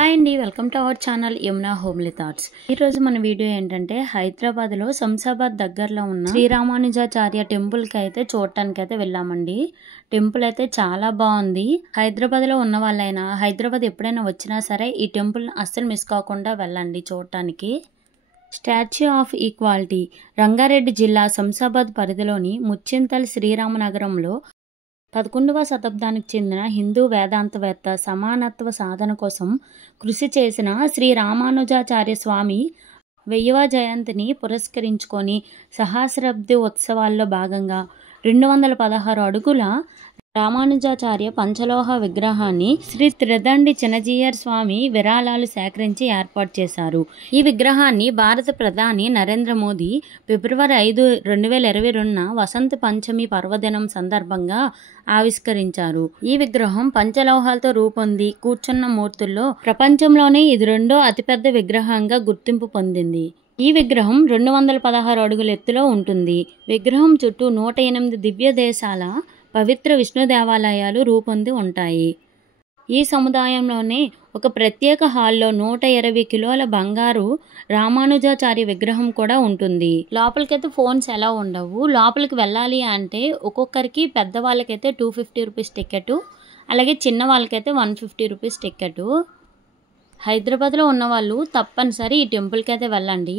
Hi అండి, welcome to our channel Yamuna homely thoughts. ఈరోజు మన వీడియో ఏంటంటే హైదరాబాద్లో శంషాబాద్ దగ్గరలో ఉన్న శ్రీరామానుజాచార్య టెంపుల్కి అయితే చూడటానికి అయితే వెళ్ళామండి. టెంపుల్ అయితే చాలా బాగుంది. హైదరాబాద్లో ఉన్న వాళ్ళైనా హైదరాబాద్ ఎప్పుడైనా వచ్చినా సరే ఈ టెంపుల్ అస్సలు మిస్ కాకుండా వెళ్ళండి చూడటానికి. స్టాచ్యూ ఆఫ్ ఈక్వాలిటీ రంగారెడ్డి జిల్లా శంషాబాద్ పరిధిలోని ముచ్చింతల్ శ్రీరామనగరంలో 11వ శతాబ్దానికి చెందిన హిందూ వేదాంతవేత్త సమానత్వ సాధన కోసం కృషి చేసిన శ్రీ రామానుజాచార్య స్వామి 1000వ జయంతిని పురస్కరించుకొని సహస్రాబ్ది ఉత్సవాల్లో భాగంగా 216 అడుగుల రామానుజాచార్య పంచలోహ విగ్రహాన్ని శ్రీ త్రిదండి చినజీయర్ స్వామి విరాళాలు సేకరించి ఏర్పాటు చేశారు. ఈ విగ్రహాన్ని భారత ప్రధాని నరేంద్ర మోదీ ఫిబ్రవరి 5, 2022న వసంత పంచమి పర్వదినం సందర్భంగా ఆవిష్కరించారు. ఈ విగ్రహం పంచలోహాలతో రూపొంది కూర్చున్న మూర్తుల్లో ప్రపంచంలోనే ఇది రెండో అతిపెద్ద విగ్రహంగా గుర్తింపు పొందింది. ఈ విగ్రహం 216 అడుగుల ఎత్తులో ఉంటుంది. విగ్రహం చుట్టూ 108 దివ్య దేశాల పవిత్ర విష్ణు దేవాలయాలు రూపొంది ఉంటాయి. ఈ సముదాయంలోనే ఒక ప్రత్యేక హాల్లో 120 కిలోల బంగారు రామానుజాచార్య విగ్రహం కూడా ఉంటుంది. లోపలికైతే ఫోన్స్ ఎలా ఉండవు. లోపలికి వెళ్ళాలి అంటే ఒక్కొక్కరికి పెద్దవాళ్ళకైతే 250 రూపీస్ టికెట్, అలాగే చిన్న వాళ్ళకైతే 150 రూపీస్ టికెట్. హైదరాబాద్లో ఉన్న వాళ్ళు తప్పనిసరి ఈ టెంపుల్కి అయితే వెళ్ళండి.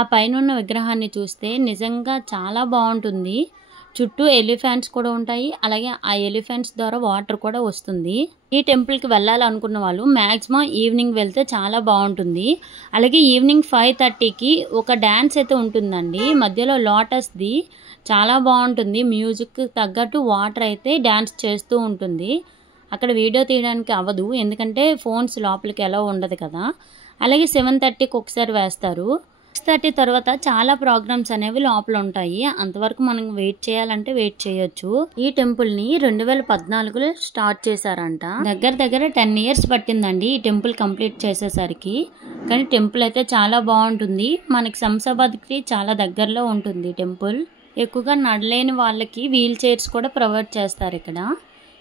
ఆ పైన ఉన్న విగ్రహాన్ని చూస్తే నిజంగా చాలా బాగుంటుంది. చుట్టూ ఎలిఫెంట్స్ కూడా ఉంటాయి, అలాగే ఆ ఎలిఫెంట్స్ ద్వారా వాటర్ కూడా వస్తుంది. ఈ టెంపుల్కి వెళ్ళాలనుకున్న వాళ్ళు మ్యాక్సిమం ఈవినింగ్ వెళ్తే చాలా బాగుంటుంది. అలాగే ఈవినింగ్ 5:30కి ఒక డ్యాన్స్ అయితే ఉంటుందండి. మధ్యలో లోటస్ది చాలా బాగుంటుంది. మ్యూజిక్ తగ్గట్టు వాటర్ అయితే డ్యాన్స్ చేస్తూ ఉంటుంది. అక్కడ వీడియో తీయడానికి అవ్వదు, ఎందుకంటే ఫోన్స్ లోపలికి ఎలా ఉండదు కదా. అలాగే 7:30కి ఒకసారి వేస్తారు. 6:30 తర్వాత చాలా ప్రోగ్రామ్స్ అనేవి లోపల ఉంటాయి. అంతవరకు మనం వెయిట్ చేయాలంటే వెయిట్ చేయొచ్చు. ఈ టెంపుల్ని 2014లో స్టార్ట్ చేశారంట. దగ్గర 10 ఇయర్స్ పట్టిందండి ఈ టెంపుల్ కంప్లీట్ చేసేసరికి. కానీ టెంపుల్ అయితే చాలా బాగుంటుంది. మనకి శంషాబాద్కి చాలా దగ్గరలో ఉంటుంది టెంపుల్. ఎక్కువగా నడలేని వాళ్ళకి వీల్ చైర్స్ కూడా ప్రొవైడ్ చేస్తారు ఇక్కడ.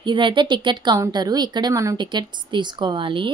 ఇదైతే టికెట్ కౌంటరు. ఇక్కడే మనం టికెట్స్ తీసుకోవాలి.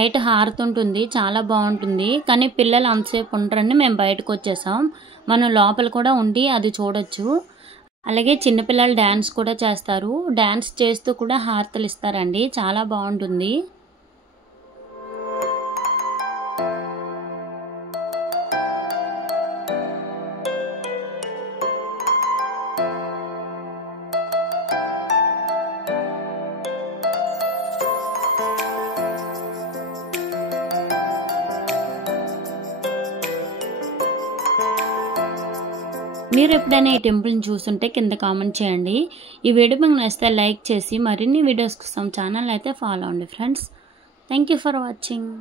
నైట్ హారతి ఉంటుంది, చాలా బాగుంటుంది. కానీ పిల్లలు అంతసేపు ఉండరని మేము బయటకు వచ్చేసాం. మనం లోపల కూడా ఉండి అది చూడొచ్చు. అలాగే చిన్నపిల్లలు డ్యాన్స్ కూడా చేస్తారు. డ్యాన్స్ చేస్తూ కూడా హారతలు ఇస్తారండి, చాలా బాగుంటుంది. మీరు ఎప్పుడైనా ఈ టెంపుల్ని చూస్తుంటే కింద కామెంట్ చేయండి. ఈ వీడియో మీకు నచ్చితే లైక్ చేసి మరిన్ని వీడియోస్ కోసం ఛానల్ అయితే ఫాలో అవ్వండి friends. Thank you for watching.